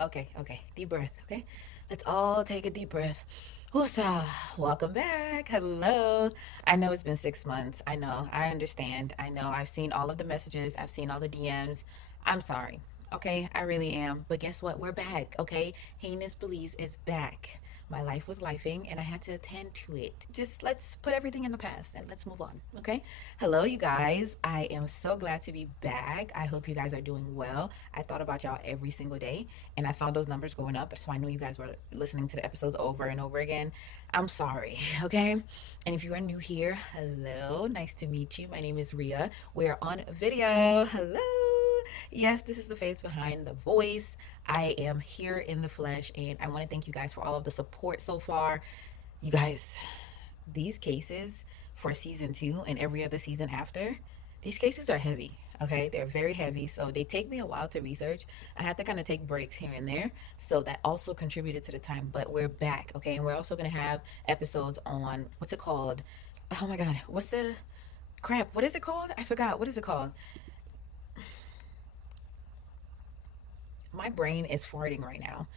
Okay. Deep breath, okay? Let's all take a deep breath. Whoosah. Welcome back. Hello. I know it's been 6 months. I know. I understand. I know. I've seen all of the messages. I've seen all the DMs. I'm sorry. Okay? I really am. But guess what? We're back, okay? Heinous Believes is back. My life was lifing and I had to attend to it. Just let's put everything in the past and let's move on, okay? Hello, you guys. I am so glad to be back. I hope you guys are doing well. I thought about y'all every single day and I saw those numbers going up, so I knew you guys were listening to the episodes over and over again. I'm sorry, okay? And if you are new here, hello. Nice to meet you. My name is Ria. We're on video. Hello. Yes, this is the face behind the voice. I am here in the flesh, and I want to thank you guys for all of the support so far. You guys, these cases for season two and every other season after, these cases are heavy. Okay, they're very heavy, so they take me a while to research. I have to kind of take breaks here and there, so that also contributed to the time. But we're back, okay, and we're also gonna have episodes on what's it called? Oh my God, what's the crap? What is it called? I forgot. What is it called? My brain is farting right now.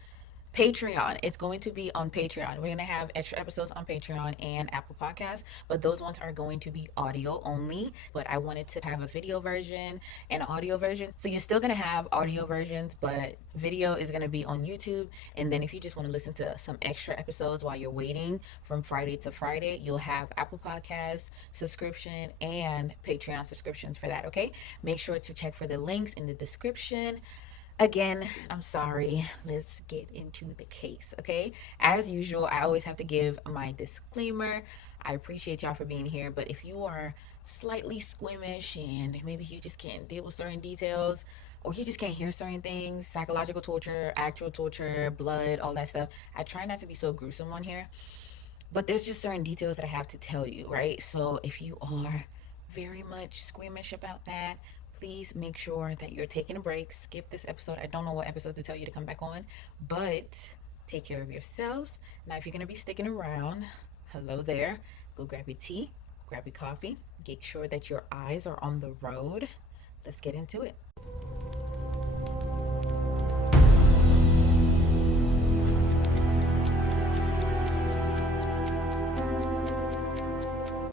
Patreon. It's going to be on Patreon. We're going to have extra episodes on Patreon and Apple Podcasts, but those ones are going to be audio only. But I wanted to have a video version and an audio version. So you're still going to have audio versions, but video is going to be on YouTube. And then if you just want to listen to some extra episodes while you're waiting from Friday to Friday, you'll have Apple Podcasts subscription and Patreon subscriptions for that. Okay. Make sure to check for the links in the description. Again, I'm sorry. Let's get into the case, okay? As usual, I always have to give my disclaimer. I appreciate y'all for being here, but if you are slightly squeamish and maybe you just can't deal with certain details or you just can't hear certain things, psychological torture, actual torture, blood, all that stuff, I try not to be so gruesome on here, but there's just certain details that I have to tell you, right? So if you are very much squeamish about that, please make sure that you're taking a break. Skip this episode. I don't know what episode to tell you to come back on, but take care of yourselves. Now, if you're going to be sticking around, hello there. Go grab your tea, grab your coffee, make sure that your eyes are on the road. Let's get into it.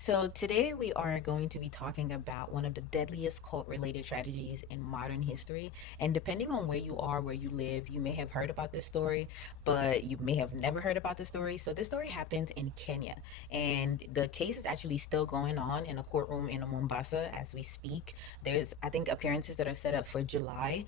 So, today we are going to be talking about one of the deadliest cult related tragedies in modern history. And depending on where you are, where you live, you may have heard about this story, but you may have never heard about this story. So, this story happens in Kenya, and the case is actually still going on in a courtroom in Mombasa as we speak. There's, I think, appearances that are set up for July,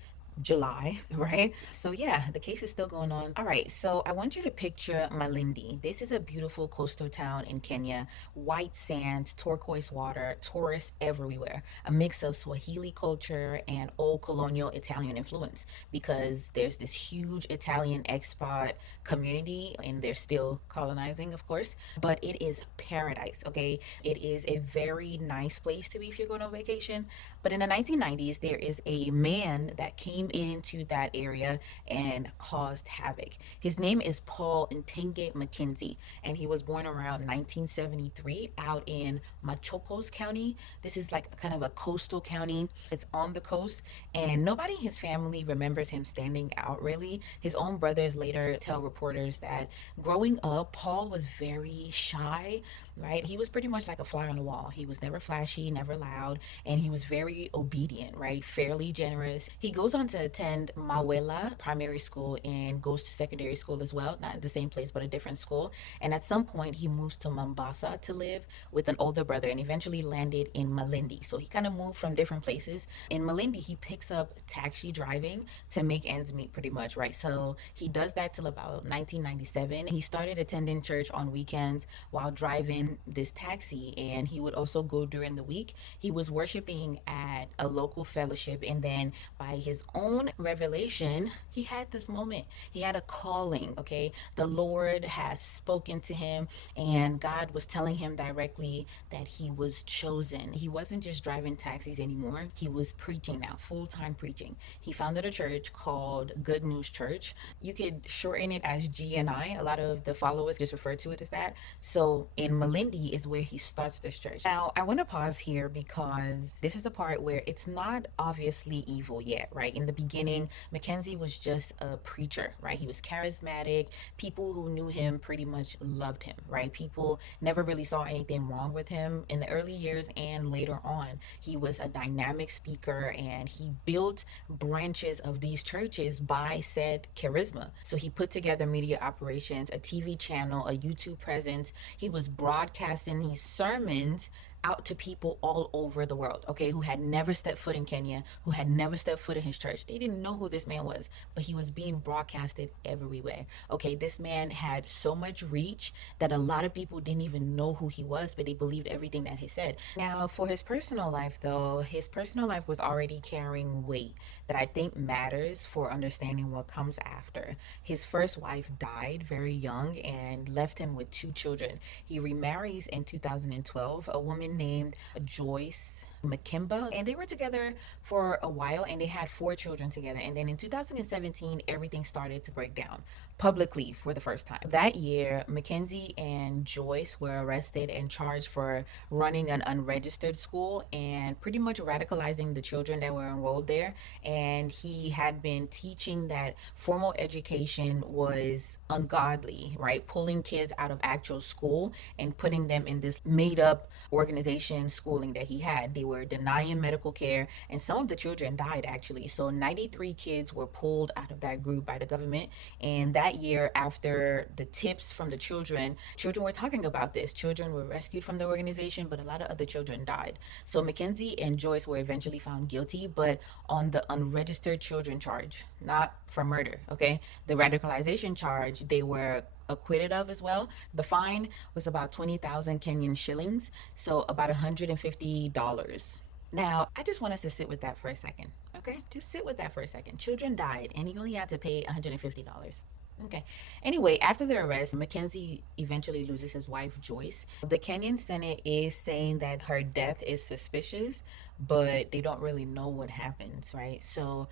right? So yeah, the case is still going on. All right, so I want you to picture Malindi. This is a beautiful coastal town in Kenya. White sand, turquoise water, tourists everywhere. A mix of Swahili culture and old colonial Italian influence because there's this huge Italian expat community and they're still colonizing, of course, but it is paradise, okay? It is a very nice place to be if you're going on vacation. But in the 1990s, there is a man that came into that area and caused havoc. His name is Paul Ntenge McKenzie, and he was born around 1973 out in Machopos County. This is like kind of a coastal county. It's on the coast, and nobody in his family remembers him standing out really. His own brothers later tell reporters that growing up, Paul was very shy, right? He was pretty much like a fly on the wall. He was never flashy, never loud, and he was very obedient, right? Fairly generous. He goes on to attend Mawela primary school and goes to secondary school as well, not the same place, but a different school. And at some point, he moves to Mombasa to live with an older brother and eventually landed in Malindi. So he kind of moved from different places. In Malindi, he picks up taxi driving to make ends meet pretty much, right? So he does that till about 1997. He started attending church on weekends while driving this taxi, and he would also go during the week. He was worshiping at a local fellowship, and then by his own revelation, he had this moment. He had a calling, okay? The Lord has spoken to him, and God was telling him directly that he was chosen. He wasn't just driving taxis anymore, he was preaching now, full time preaching. He founded a church called Good News Church. You could shorten it as GNI. A lot of the followers just refer to it as that. So in Malindi is where he starts this church. Now, I want to pause here because this is the part where it's not obviously evil yet, right? In the the beginning, Mackenzie was just a preacher, right? He was charismatic. People who knew him pretty much loved him, right? People never really saw anything wrong with him in the early years and later on. He was a dynamic speaker and he built branches of these churches by said charisma. So he put together media operations, a TV channel, a YouTube presence. He was broadcasting these sermons out to people all over the world, okay, who had never stepped foot in Kenya, who had never stepped foot in his church. They didn't know who this man was, but he was being broadcasted everywhere. Okay, this man had so much reach that a lot of people didn't even know who he was, but they believed everything that he said. Now, for his personal life, though, his personal life was already carrying weight that I think matters for understanding what comes after. His first wife died very young and left him with two children. He remarries in 2012 a woman named Joyce McKimba, and they were together for a while and they had four children together. And then in 2017, everything started to break down publicly for the first time. That year, Mackenzie and Joyce were arrested and charged for running an unregistered school and pretty much radicalizing the children that were enrolled there. And he had been teaching that formal education was ungodly, right? Pulling kids out of actual school and putting them in this made up organization schooling that he had. They were denying medical care, and some of the children died actually. So 93 kids were pulled out of that group by the government. And that year, after the tips from the children were talking about this. Children were rescued from the organization, but a lot of other children died. So Mackenzie and Joyce were eventually found guilty, but on the unregistered children charge, not for murder, okay? The radicalization charge, they were acquitted of as well. The fine was about 20,000 Kenyan shillings, so about $150. Now, I just want us to sit with that for a second, okay? Just sit with that for a second. Children died, and he only had to pay $150. Okay. Anyway, after the arrest, Mackenzie eventually loses his wife, Joyce. The Kenyan Senate is saying that her death is suspicious, but they don't really know what happens, right? So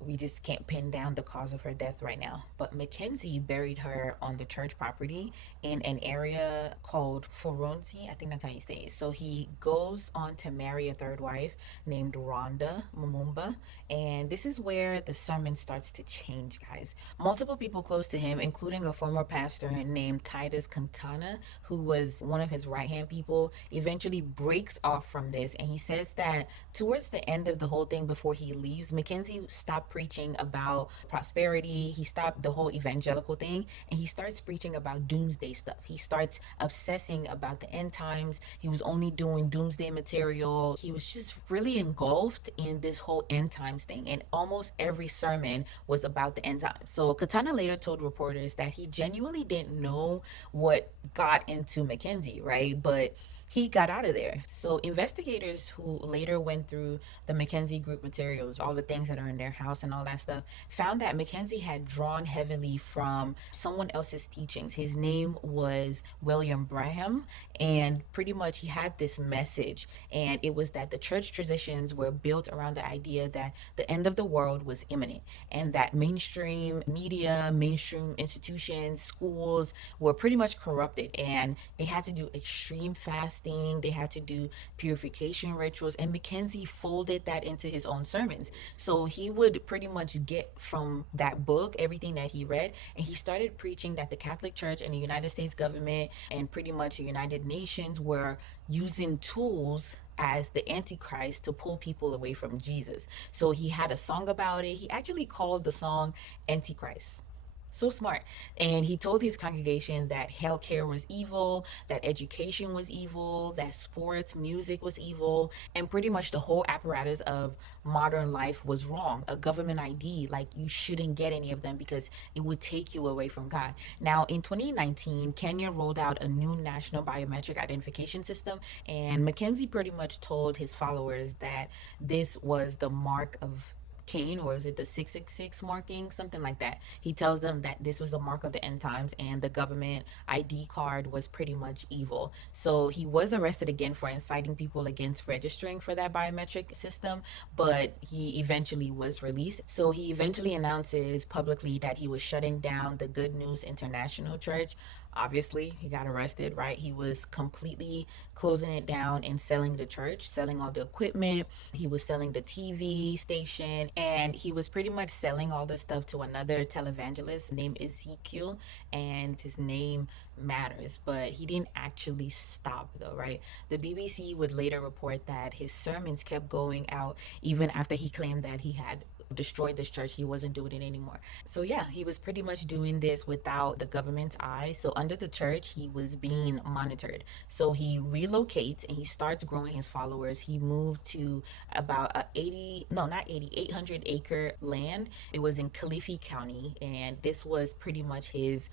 we just can't pin down the cause of her death right now. But Mackenzie buried her on the church property in an area called Foronzi. I think that's how you say it. So he goes on to marry a third wife named Rhonda Mumumba. And this is where the sermon starts to change, guys. Multiple people close to him, including a former pastor named Titus Cantana, who was one of his right hand people, eventually breaks off from this. And he says that towards the end of the whole thing, before he leaves, Mackenzie stopped preaching about prosperity. He stopped the whole evangelical thing and he starts preaching about doomsday stuff. He starts obsessing about the end times. He was only doing doomsday material. He was just really engulfed in this whole end times thing. And almost every sermon was about the end times. So Katana later told reporters that he genuinely didn't know what got into Mackenzie, right? But he got out of there. So investigators who later went through the Mackenzie group materials, all the things that are in their house and all that stuff, found that Mackenzie had drawn heavily from someone else's teachings. His name was William Braham, and pretty much he had this message, and it was that the church traditions were built around the idea that the end of the world was imminent, and that mainstream media, mainstream institutions, schools were pretty much corrupted, and they had to do extreme fasting, they had to do purification rituals, and Mackenzie folded that into his own sermons. So he would pretty much get from that book everything that he read, and he started preaching that the Catholic Church and the United States government and pretty much the United Nations were using tools as the Antichrist to pull people away from Jesus. So he had a song about it. He actually called the song Antichrist. So smart. And he told his congregation that healthcare was evil, that education was evil, that sports, music was evil, and pretty much the whole apparatus of modern life was wrong. A government ID, like you shouldn't get any of them because it would take you away from God. Now, in 2019, Kenya rolled out a new national biometric identification system, and Mackenzie pretty much told his followers that this was the mark of Cain, or is it the 666 marking, something like that. He tells them that this was the mark of the end times and the government ID card was pretty much evil. So he was arrested again for inciting people against registering for that biometric system, but he eventually was released. So he eventually announces publicly that he was shutting down the Good News International Church, Obviously, he got arrested, right? He was completely closing it down and selling the church, selling all the equipment. He was selling the TV station, and he was pretty much selling all this stuff to another televangelist named Ezekiel, and his name matters, but he didn't actually stop though, right? The BBC would later report that his sermons kept going out even after he claimed that he had destroyed this church. He wasn't doing it anymore. So yeah, he was pretty much doing this without the government's eye. So under the church, he was being monitored. So he relocates and he starts growing his followers. He moved to about a 80, no, not 80, 800-acre land. It was in Kalifi County, and this was pretty much his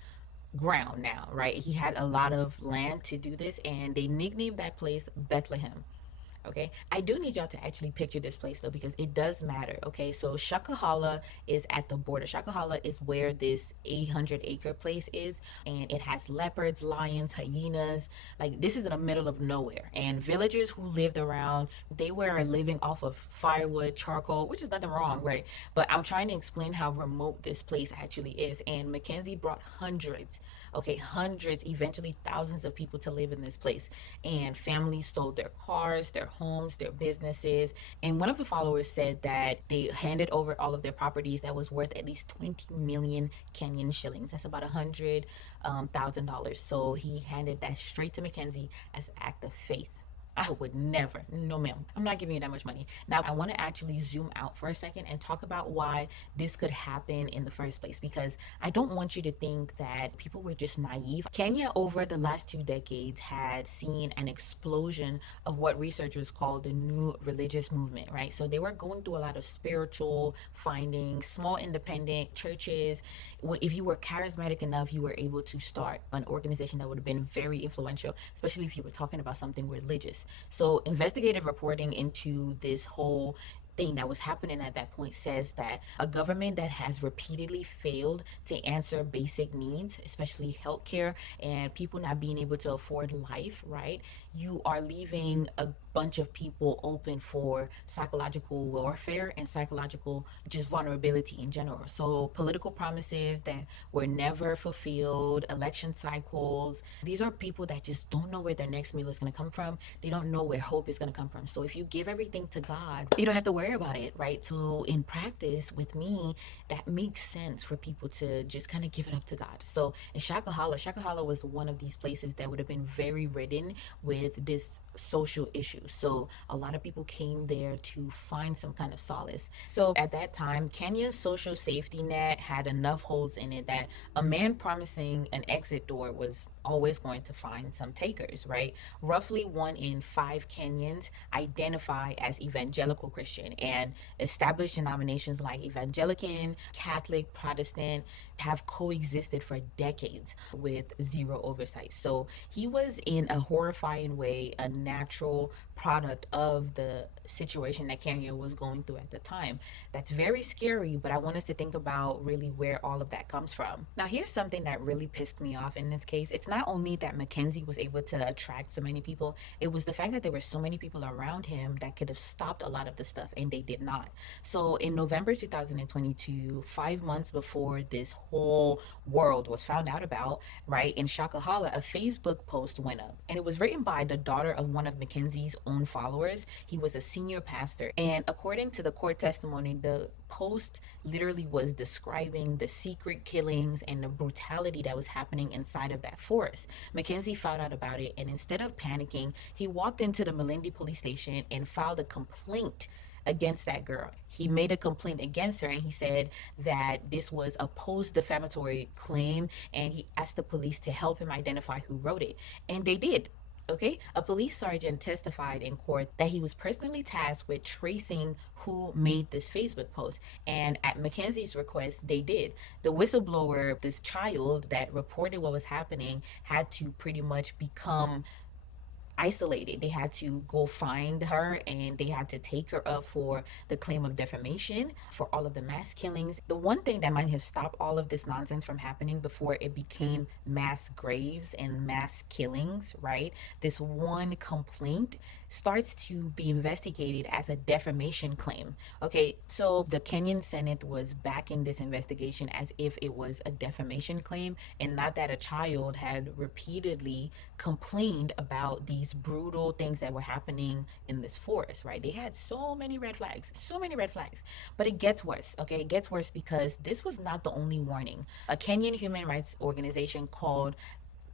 ground now, right? He had a lot of land to do this, and they nicknamed that place Bethlehem. Okay, I do need y'all to actually picture this place though, because it does matter. Okay, so Shakahola is at the border. Shakahola is where this 800-acre place is, and it has leopards, lions, hyenas. Like, this is in the middle of nowhere, and villagers who lived around, they were living off of firewood, charcoal, which is nothing wrong, right? But I'm trying to explain how remote this place actually is, and Mackenzie brought hundreds, okay, hundreds, eventually thousands of people to live in this place. And families sold their cars, their homes, their businesses. And one of the followers said that they handed over all of their properties that was worth at least 20 million Kenyan shillings. That's about $100,000. So he handed that straight to Mackenzie as an act of faith. I would never, no ma'am, I'm not giving you that much money. Now, I want to actually zoom out for a second and talk about why this could happen in the first place, because I don't want you to think that people were just naive. Kenya, over the last 2 decades, had seen an explosion of what researchers call the new religious movement, right? So they were going through a lot of spiritual findings, small independent churches. If you were charismatic enough, you were able to start an organization that would have been very influential, especially if you were talking about something religious. So investigative reporting into this whole thing that was happening at that point says that a government that has repeatedly failed to answer basic needs, especially healthcare and people not being able to afford life, right? You are leaving a bunch of people open for psychological warfare and psychological just vulnerability in general. So political promises that were never fulfilled, election cycles, these are people that just don't know where their next meal is going to come from. They don't know where hope is going to come from. So if you give everything to God, you don't have to worry about it, right? So in practice with me, that makes sense for people to just kind of give it up to God. So in Shakahola was one of these places that would have been very ridden with this social issue. So a lot of people came there to find some kind of solace. So at that time, Kenya's social safety net had enough holes in it that a man promising an exit door was always going to find some takers, right? Roughly 1 in 5 Kenyans identify as evangelical Christian, and established denominations like Evangelican, Catholic, Protestant have coexisted for decades with zero oversight. So he was, in a horrifying way, a natural product of the situation that Kenya was going through at the time. That's very scary, but I want us to think about really where all of that comes from. Now, here's something that really pissed me off in this case. It's not only that Mackenzie was able to attract so many people, it was the fact that there were so many people around him that could have stopped a lot of the stuff, and they did not. So in November 2022, 5 months before this whole world was found out about, right, in Shakahola, a Facebook post went up, and it was written by the daughter of one of Mackenzie's own followers. He was a senior pastor, and according to the court testimony, the post literally was describing the secret killings and the brutality that was happening inside of that forest. Mackenzie found out about it, and instead of panicking, he walked into the Malindi police station and filed a complaint against that girl. He made a complaint against her, and he said that this was a post defamatory claim, and he asked the police to help him identify who wrote it. And they did. Okay, a police sergeant testified in court that he was personally tasked with tracing who made this Facebook post. And at Mackenzie's request, they did. The whistleblower, this child that reported what was happening, had to pretty much become isolated. They had to go find her and they had to take her up for the claim of defamation for all of the mass killings. The one thing that might have stopped all of this nonsense from happening before it became mass graves and mass killings, right? This one complaint starts to be investigated as a defamation claim. Okay, so the Kenyan Senate was backing this investigation as if it was a defamation claim and not that a child had repeatedly complained about these brutal things that were happening in this forest, right? They had so many red flags, so many red flags. But it gets worse, okay? It gets worse because this was not the only warning. A Kenyan human rights organization called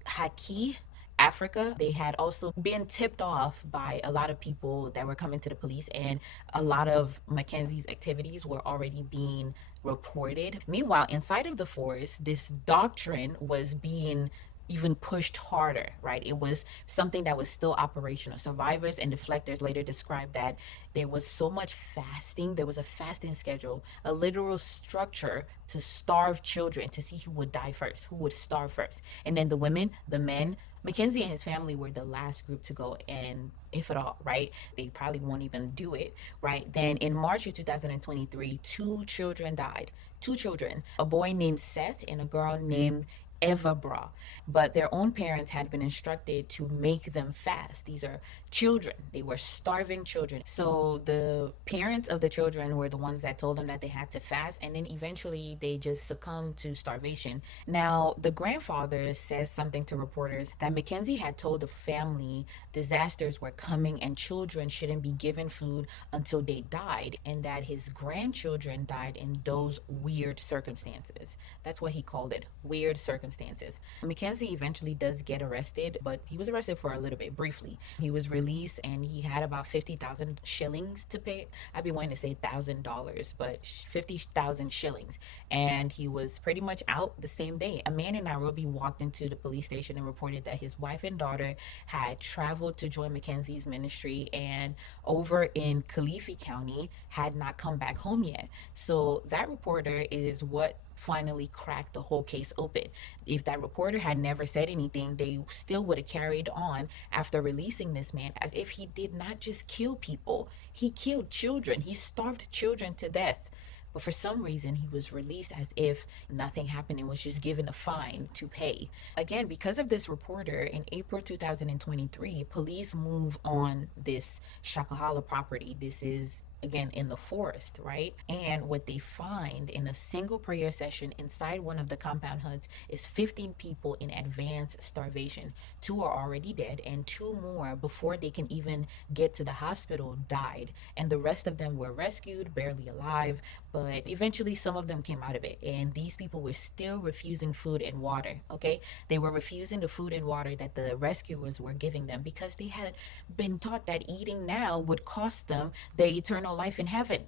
Haki Africa, they had also been tipped off by a lot of people that were coming to the police, and a lot of Mackenzie's activities were already being reported. Meanwhile, inside of the forest, this doctrine was being even pushed harder, right? It was something that was still operational. Survivors and deflectors later described that there was so much fasting. There was a fasting schedule, a literal structure to starve children to see who would die first, who would starve first. And then the women, the men, Mackenzie and his family were the last group to go, and if at all, right? They probably won't even do it, right? Then in March of 2023, two children died. Two children, a boy named Seth and a girl named Eva Bra, but their own parents had been instructed to make them fast. These are children. They were starving children. So the parents of the children were the ones that told them that they had to fast, and then eventually they just succumbed to starvation. Now, the grandfather says something to reporters that Mackenzie had told the family disasters were coming and children shouldn't be given food until they died, and that his grandchildren died in those weird circumstances. That's what he called it, weird circumstances. Mackenzie eventually does get arrested, but he was arrested for a little bit, briefly. He was released and he had about 50,000 shillings to pay. I'd be wanting to say $1,000, but 50,000 shillings. And he was pretty much out the same day. A man in Nairobi walked into the police station and reported that his wife and daughter had traveled to join Mackenzie's ministry and over in Kilifi County had not come back home yet. So that reporter is what finally cracked the whole case open. If that reporter had never said anything, they still would have carried on after releasing this man as if he did not just kill people, he killed children. He starved children to death. But for some reason, he was released as if nothing happened and was just given a fine to pay. Again, because of this reporter, in April 2023, police move on this Shakahola property. This is again in the forest, right? And what they find in a single prayer session inside one of the compound huts is 15 people in advanced starvation. Two are already dead, and two more, before they can even get to the hospital, died. And the rest of them were rescued, barely alive, but eventually some of them came out of it. And these people were still refusing food and water, okay? They were refusing the food and water that the rescuers were giving them because they had been taught that eating now would cost them their eternal life in heaven,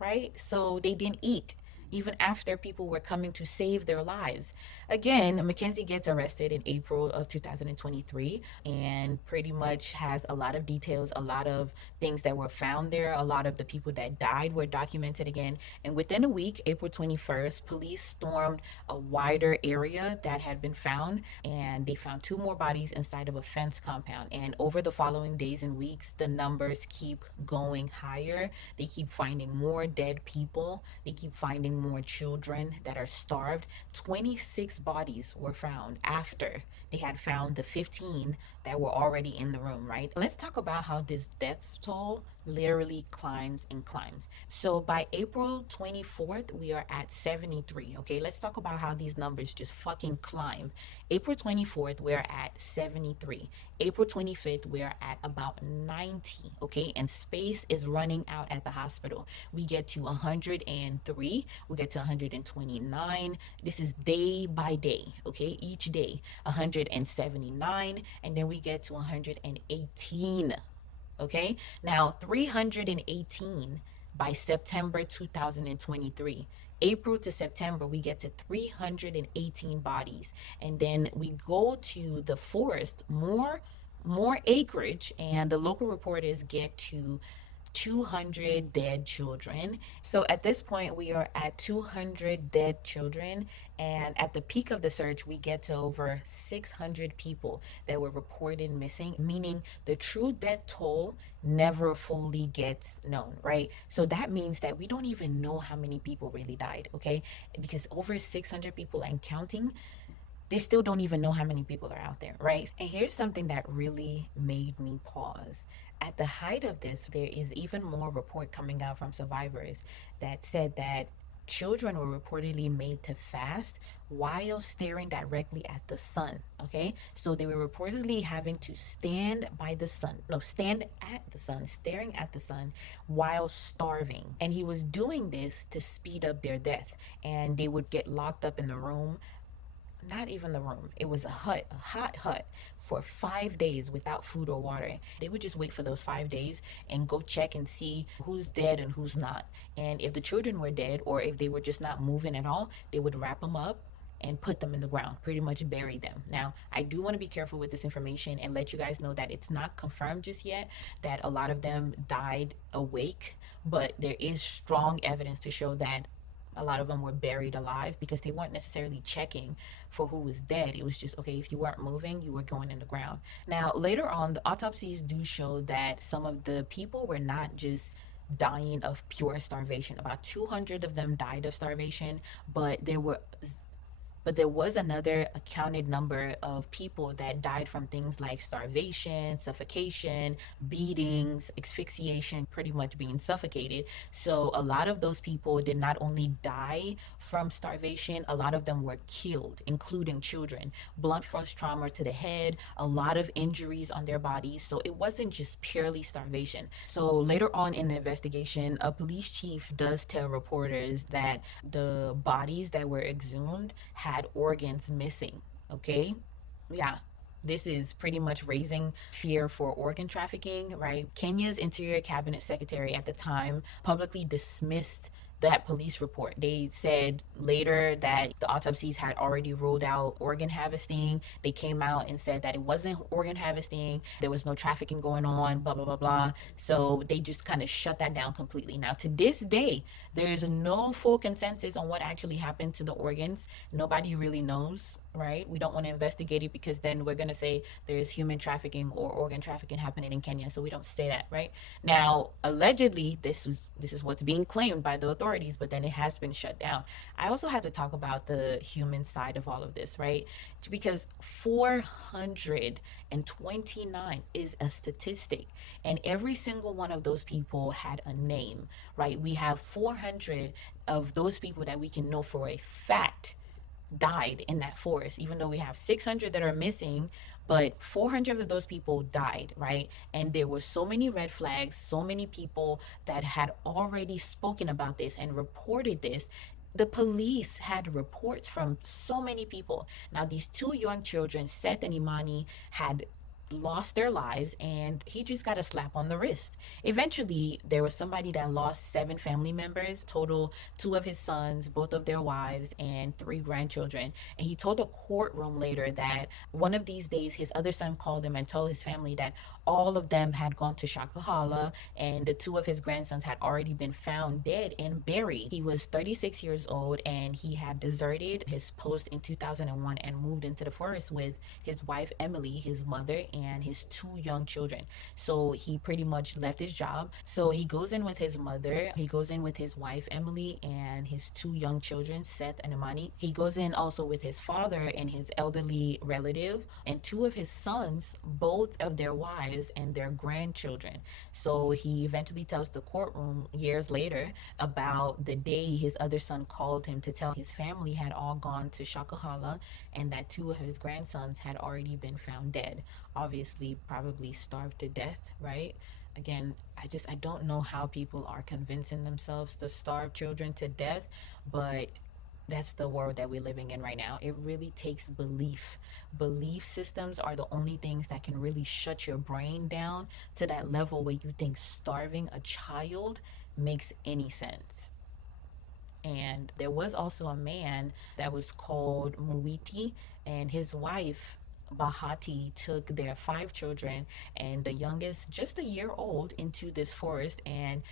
right? So they didn't eat even after people were coming to save their lives. Again, Mackenzie gets arrested in April of 2023 and pretty much has a lot of details, a lot of things that were found there, a lot of the people that died were documented again. And within a week, April 21st, police stormed a wider area that had been found, and they found two more bodies inside of a fence compound. And over the following days and weeks, the numbers keep going higher. They keep finding more dead people. They keep finding more children that are starved. 26 bodies were found after they had found the 15 that were already in the room, right? Let's talk about how this death toll literally climbs and climbs. So by April 24th, we are at 73. Okay, let's talk about how these numbers just fucking climb. April 24th, we're at 73. April 25th, we're at about 90. Okay, and space is running out at the hospital. We get to 103, we get to 129. This is day by day, okay, each day. 179, and then we get to 118. Okay, now 318 by September 2023. April to September, we get to 318 bodies. And then we go to the forest, more acreage, and the local reporters get to 200 dead children. So at this point, we are at 200 dead children. And at the peak of the search, we get to over 600 people that were reported missing, meaning the true death toll never fully gets known, right? So that means that we don't even know how many people really died, okay? Because over 600 people and counting, they still don't even know how many people are out there, right? And here's something that really made me pause. At the height of this, there is even more report coming out from survivors that said that children were reportedly made to fast while staring directly at the sun. Okay, so they were reportedly having to stand by the sun, no, stand at the sun, staring at the sun while starving. And he was doing this to speed up their death. And they would get locked up in the room, not even the room. It was a hut, a hot hut, for 5 days without food or water. They would just wait for those 5 days and go check and see who's dead and who's not. And if the children were dead or if they were just not moving at all, they would wrap them up and put them in the ground, pretty much bury them. Now, I do want to be careful with this information and let you guys know that it's not confirmed just yet that a lot of them died awake, but there is strong evidence to show that a lot of them were buried alive because they weren't necessarily checking for who was dead. It was just, okay, if you weren't moving, you were going in the ground. Now, later on, the autopsies do show that some of the people were not just dying of pure starvation. About 200 of them died of starvation, but there was another accounted number of people that died from things like starvation, suffocation, beatings, asphyxiation, pretty much being suffocated. So a lot of those people did not only die from starvation, a lot of them were killed, including children. Blunt force trauma to the head, a lot of injuries on their bodies. So it wasn't just purely starvation. So later on in the investigation, a police chief does tell reporters that the bodies that were exhumed had organs missing. Okay? Yeah. This is pretty much raising fear for organ trafficking, right? Kenya's Interior Cabinet Secretary at the time publicly dismissed that police report. They said later that the autopsies had already ruled out organ harvesting. They came out and said that it wasn't organ harvesting, there was no trafficking going on, blah, blah, blah, blah. So they just kind of shut that down completely. Now, to this day, there is no full consensus on what actually happened to the organs. Nobody really knows, right? We don't want to investigate it because then we're going to say there is human trafficking or organ trafficking happening in Kenya. So we don't say that, right? Now, allegedly, this is what's being claimed by the authorities, but then it has been shut down. I also have to talk about the human side of all of this, right? Because 429 is a statistic, and every single one of those people had a name, right? We have 400 of those people that we can know for a fact died in that forest, even though we have 600 that are missing, but 400 of those people died, right? And there were so many red flags, so many people that had already spoken about this and reported this. The police had reports from so many people. Now, these two young children, Seth and Imani, had lost their lives, and he just got a slap on the wrist. Eventually, there was somebody that lost 7 family members, total, 2 of his sons, both of their wives, and 3 grandchildren. And he told a courtroom later that one of these days his other son called him and told his family that all of them had gone to Shakahola, and the 2 of his grandsons had already been found dead and buried. He was 36 years old, and he had deserted his post in 2001 and moved into the forest with his wife Emily, his mother, and his 2 young children. So he pretty much left his job. So he goes in with his mother, he goes in with his wife Emily, and his 2 young children, Seth and Imani. He goes in also with his father and his elderly relative, and 2 of his sons, both of their wives and their grandchildren. So he eventually tells the courtroom years later about the day his other son called him to tell his family had all gone to Shakahala, and that 2 of his grandsons had already been found dead. Obviously, probably starved to death, right? Again, I don't know how people are convincing themselves to starve children to death, but that's the world that we're living in right now. It really takes belief. Belief systems are the only things that can really shut your brain down to that level where you think starving a child makes any sense. And there was also a man that was called Muwiti, and his wife Bahati took their five children and the youngest, just a year old, into this forest, and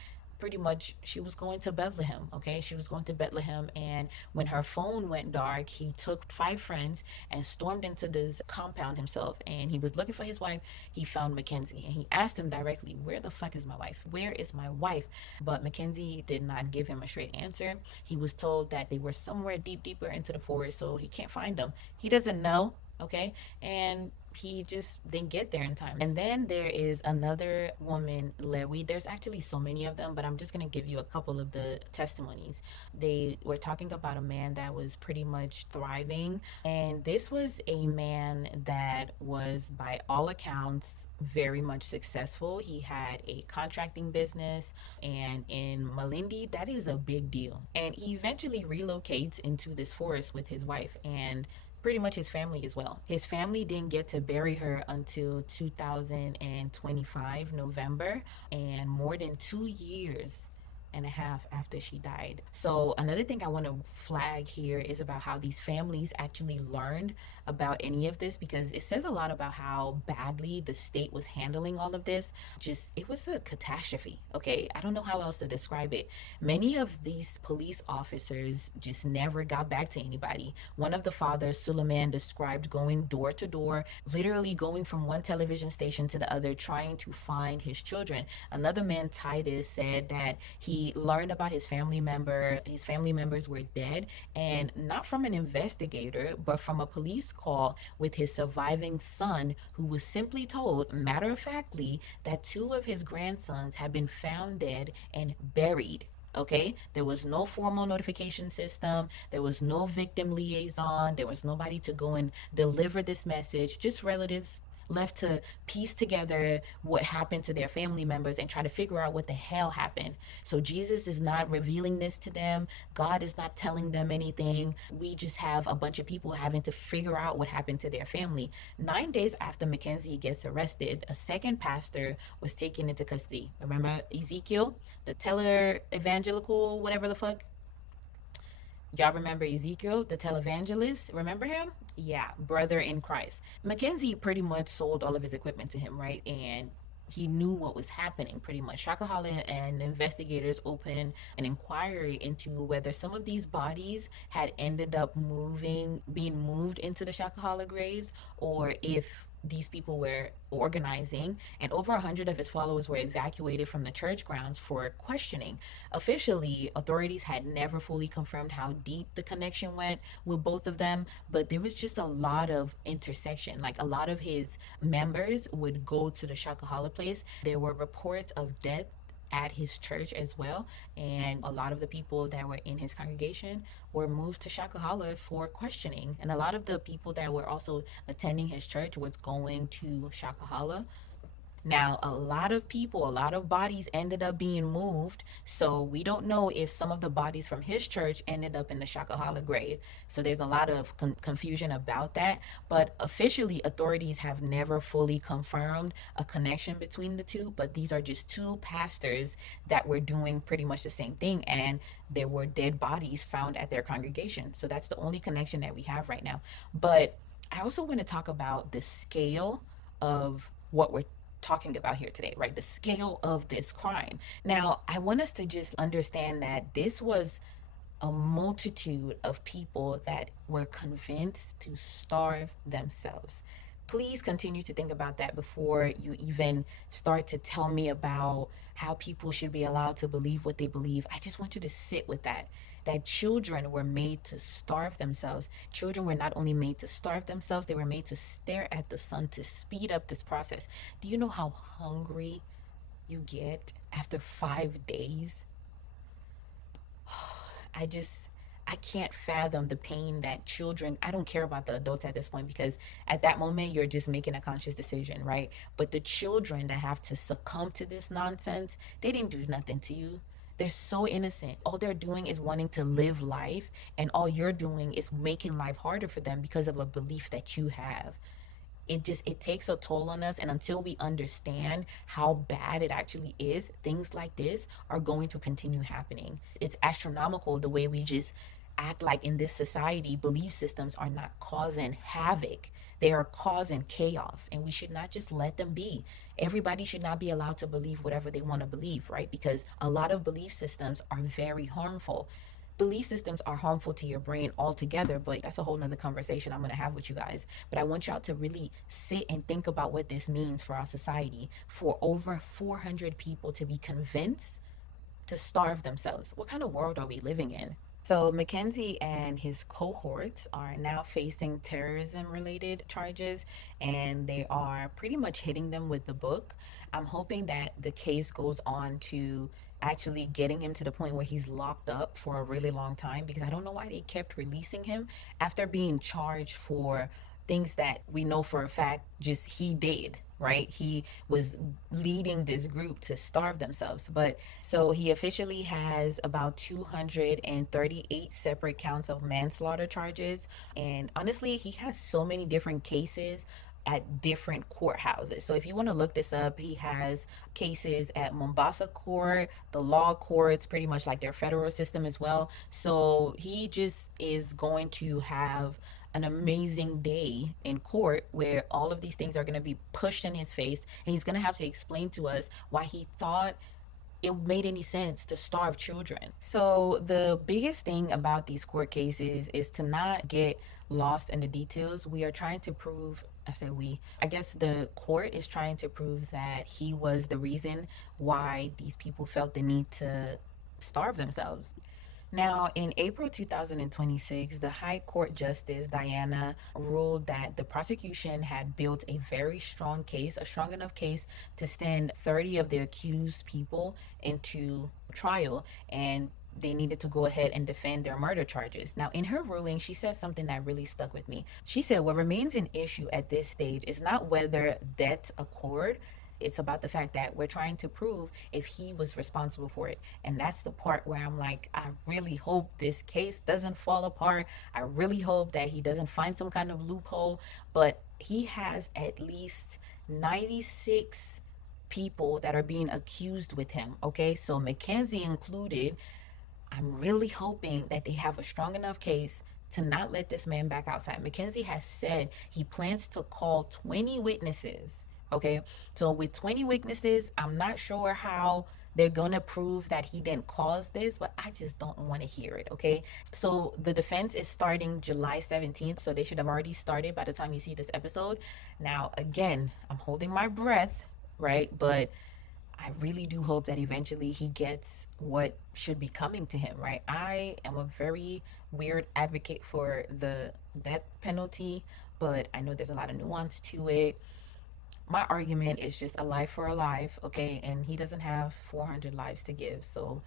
pretty much she was going to Bethlehem. Okay, she was going to Bethlehem, and when her phone went dark, he took five friends and stormed into this compound himself, and he was looking for his wife. He found Mackenzie, and he asked him directly, "Where the fuck is my wife? Where is my wife?" But Mackenzie did not give him a straight answer. He was told that they were somewhere deeper into the forest, so he can't find them. He doesn't know. Okay, and he just didn't get there in time. And then there is another woman, Lewi. There's actually so many of them, but I'm just going to give you a couple of the testimonies. They were talking about a man that was pretty much thriving. And this was a man that was, by all accounts, very much successful. He had a contracting business, and in Malindi, that is a big deal. And he eventually relocates into this forest with his wife and pretty much his family as well. His family didn't get to bury her until 2025 November, and more than 2 years and a half after she died. So another thing I want to flag here is about how these families actually learned about any of this, because it says a lot about how badly the state was handling all of this. Just, it was a catastrophe. Okay, I don't know how else to describe it. Many of these police officers just never got back to anybody. One of the fathers, Suleiman, described going door to door, literally going from one television station to the other, trying to find his children. Another man, Titus, said that he learned about his family members were dead, and not from an investigator, but from a police call with his surviving son, who was simply told, matter of factly, that two of his grandsons had been found dead and buried. Okay, there was no formal notification system, there was no victim liaison, there was nobody to go and deliver this message, just relatives left to piece together what happened to their family members and try to figure out what the hell happened. So Jesus is not revealing this to them. God is not telling them anything. We just have a bunch of people having to figure out what happened to their family. 9 days after Mackenzie gets arrested, a second pastor was taken into custody. Remember Ezekiel, the teller evangelical, whatever the fuck? Y'all remember Ezekiel, the televangelist? Remember him? Yeah, brother in Christ. Mackenzie pretty much sold all of his equipment to him, right? And he knew what was happening pretty much. Shakahorror and investigators opened an inquiry into whether some of these bodies had ended up being moved into the Shakahorror graves, or if these people were organizing, and over 100 of his followers were evacuated from the church grounds for questioning. Officially, authorities had never fully confirmed how deep the connection went with both of them, but there was just a lot of intersection. Like, a lot of his members would go to the Shakahorror place. There were reports of death at his church as well, and a lot of the people that were in his congregation were moved to Shakahorror for questioning, and a lot of the people that were also attending his church was going to Shakahorror. Now, a lot of people, a lot of bodies ended up being moved. So we don't know if some of the bodies from his church ended up in the Shakahorror grave. So there's a lot of confusion about that. But officially, authorities have never fully confirmed a connection between the two. But these are just two pastors that were doing pretty much the same thing. And there were dead bodies found at their congregation. So that's the only connection that we have right now. But I also want to talk about the scale of what we're talking about here today, right? The scale of this crime. Now, I want us to just understand that this was a multitude of people that were convinced to starve themselves. Please continue to think about that before you even start to tell me about how people should be allowed to believe what they believe. I just want you to sit with that. That children were made to starve themselves. Children were not only made to starve themselves, they were made to stare at the sun to speed up this process. Do you know how hungry you get after 5 days? I just, I can't fathom the pain that children, I don't care about the adults at this point, because at that moment you're just making a conscious decision, right? But the children that have to succumb to this nonsense, they didn't do nothing to you. They're so innocent. All they're doing is wanting to live life, and all you're doing is making life harder for them because of a belief that you have. It takes a toll on us, and until we understand how bad it actually is, things like this are going to continue happening. It's astronomical the way we just act like in this society, belief systems are not causing havoc. They are causing chaos, and we should not just let them be. Everybody should not be allowed to believe whatever they want to believe, right? Because a lot of belief systems are very harmful. Belief systems are harmful to your brain altogether, but that's a whole nother conversation I'm going to have with you guys. But I want y'all to really sit and think about what this means for our society, for over 400 people to be convinced to starve themselves. What kind of world are we living in? So, Mackenzie and his cohorts are now facing terrorism related charges, and they are pretty much hitting them with the book. I'm hoping that the case goes on to actually getting him to the point where he's locked up for a really long time, because I don't know why they kept releasing him after being charged for things that we know for a fact just he did, right? He was leading this group to starve themselves. But so he officially has about 238 separate counts of manslaughter charges. And honestly, he has so many different cases at different courthouses. So if you want to look this up, he has cases at Mombasa court, the law courts, pretty much like their federal system as well. So he just is going to have an amazing day in court where all of these things are going to be pushed in his face, and he's going to have to explain to us why he thought it made any sense to starve children. So the biggest thing about these court cases is to not get lost in the details. We are trying to prove, I say we, I guess the court is trying to prove that he was the reason why these people felt the need to starve themselves. Now, in April 2026, the High Court Justice Diana ruled that the prosecution had built a very strong case, a strong enough case to stand 30 of the accused people into trial, and they needed to go ahead and defend their murder charges. Now, in her ruling, she said something that really stuck with me. She said, "What remains an issue at this stage is not whether deaths occurred, it's about the fact that we're trying to prove if he was responsible for it." And that's the part where I'm like, I really hope this case doesn't fall apart. I really hope that he doesn't find some kind of loophole. But he has at least 96 people that are being accused with him. Okay, so Mackenzie included. I'm really hoping that they have a strong enough case to not let this man back outside. Mackenzie has said he plans to call 20 witnesses. Okay, so with 20 witnesses, I'm not sure how they're gonna prove that he didn't cause this, but I just don't want to hear it. Okay, so the defense is starting July 17th, so they should have already started by the time you see this episode. Now, again, I'm holding my breath, right? But I really do hope that eventually he gets what should be coming to him, right? I am a very weird advocate for the death penalty, but I know there's a lot of nuance to it. My argument is just a life for a life, okay? And he doesn't have 400 lives to give, so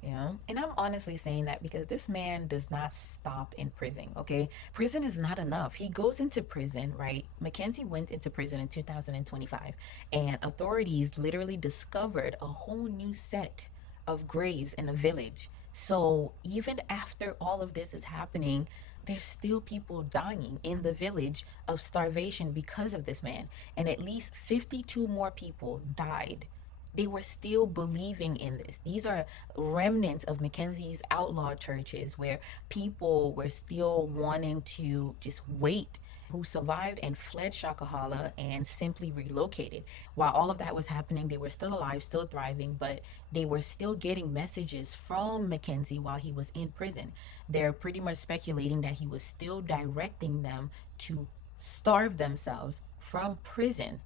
and I'm honestly saying that because this man does not stop in prison. Okay, prison is not enough. He goes into prison, right? Mackenzie went into prison in 2025, and authorities literally discovered a whole new set of graves in a village. So even after all of this is happening, there's still people dying in the village of starvation because of this man, and at least 52 more people died. They were still believing in this. These are remnants of Mackenzie's outlaw churches where people were still wanting to just wait, who survived and fled Shakahola and simply relocated. While all of that was happening, they were still alive, still thriving, but they were still getting messages from Mackenzie while he was in prison. They're pretty much speculating that he was still directing them to starve themselves from prison.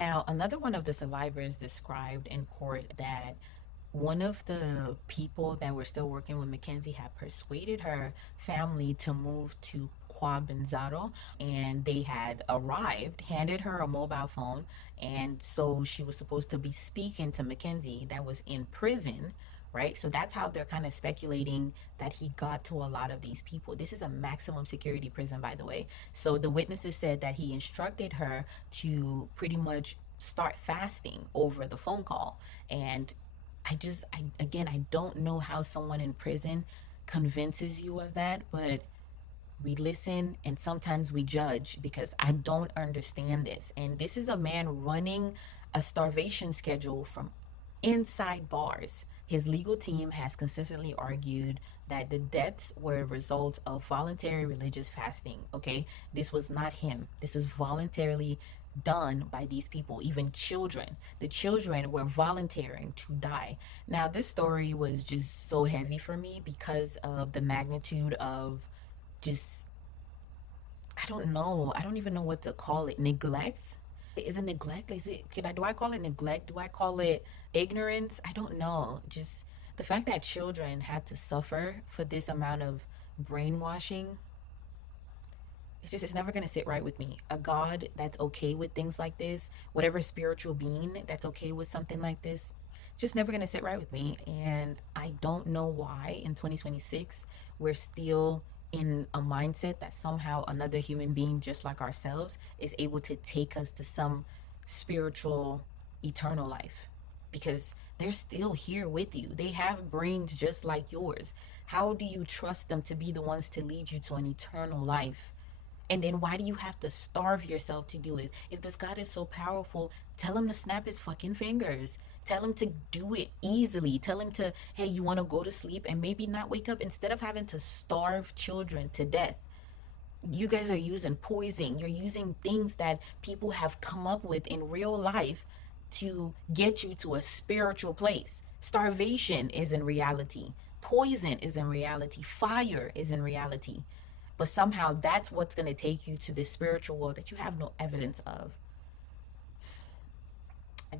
Now, another one of the survivors described in court that one of the people that were still working with Mackenzie had persuaded her family to move to Kwabanzaro, and they had arrived, handed her a mobile phone, and so she was supposed to be speaking to Mackenzie that was in prison, right? So that's how they're kind of speculating that he got to a lot of these people. This is a maximum security prison, by the way. So the witnesses said that he instructed her to pretty much start fasting over the phone call. And again, I don't know how someone in prison convinces you of that, but we listen and sometimes we judge because I don't understand this. And this is a man running a starvation schedule from inside bars. His legal team has consistently argued that the deaths were a result of voluntary religious fasting. Okay, this was not him. This was voluntarily done by these people, even children. The children were volunteering to die. Now, this story was just so heavy for me because of the magnitude of just, I don't know. I don't even know what to call it. Neglect? Is it neglect? Do I call it neglect? Do I call it ignorance? I don't know. Just the fact that children had to suffer for this amount of brainwashing, it's never going to sit right with me. A God that's okay with things like this, whatever spiritual being that's okay with something like this, just never going to sit right with me. And I don't know why in 2026 we're still in a mindset that somehow another human being just like ourselves is able to take us to some spiritual eternal life, because they're still here with you. They have brains just like yours. How do you trust them to be the ones to lead you to an eternal life? And then why do you have to starve yourself to do it? If this God is so powerful, tell him to snap his fucking fingers. Tell him to do it easily. Tell him to, hey, you want to go to sleep and maybe not wake up, instead of having to starve children to death. You guys are using poison. You're using things that people have come up with in real life to get you to a spiritual place. Starvation is in reality. Poison is in reality. Fire is in reality. But somehow that's what's going to take you to this spiritual world that you have no evidence of.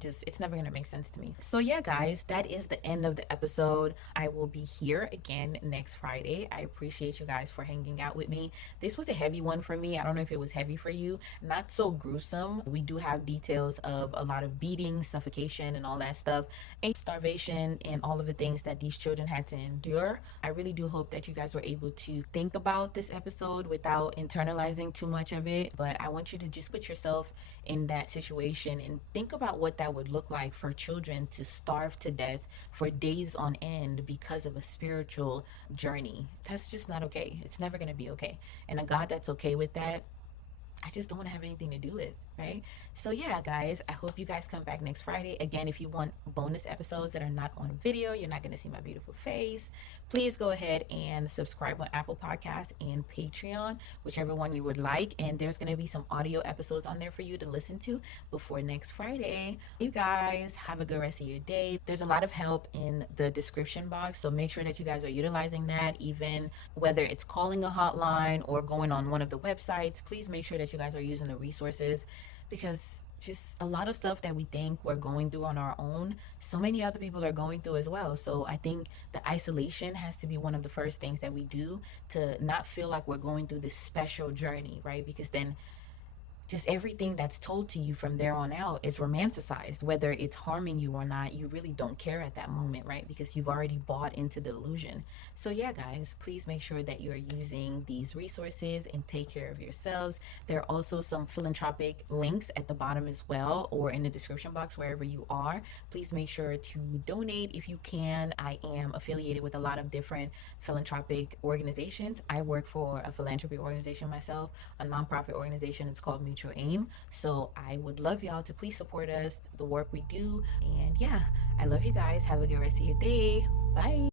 It's never going to make sense to me. So yeah, guys, that is the end of the episode. I will be here again next Friday. I appreciate you guys for hanging out with me. This was a heavy one for me. I don't know if it was heavy for you. Not so gruesome. We do have details of a lot of beating, suffocation, and all that stuff, and starvation, and all of the things that these children had to endure. I really do hope that you guys were able to think about this episode without internalizing too much of it. But I want you to just put yourself in that situation and think about what that would look like for children to starve to death for days on end because of a spiritual journey. That's just not okay. It's never going to be okay. And a God that's okay with that, I just don't want to have anything to do with, right? So yeah, guys, I hope you guys come back next Friday. Again, if you want bonus episodes that are not on video, you're not going to see my beautiful face, please go ahead and subscribe on Apple Podcasts and Patreon, whichever one you would like. And there's going to be some audio episodes on there for you to listen to before next Friday. You guys have a good rest of your day. There's a lot of help in the description box, so make sure that you guys are utilizing that, even whether it's calling a hotline or going on one of the websites. Please make sure that you guys are using the resources, because just a lot of stuff that we think we're going through on our own, so many other people are going through as well. So I think the isolation has to be one of the first things that we do to not feel like we're going through this special journey, right? Because then just everything that's told to you from there on out is romanticized. Whether it's harming you or not, you really don't care at that moment, right? Because you've already bought into the illusion. So yeah, guys, please make sure that you're using these resources and take care of yourselves. There are also some philanthropic links at the bottom as well, or in the description box, wherever you are. Please make sure to donate if you can. I am affiliated with a lot of different philanthropic organizations. I work for a philanthropy organization myself, a nonprofit organization. It's called Mutual Aim. So I would love y'all to please support us, the work we do. And yeah, I love you guys. Have a good rest of your day. Bye.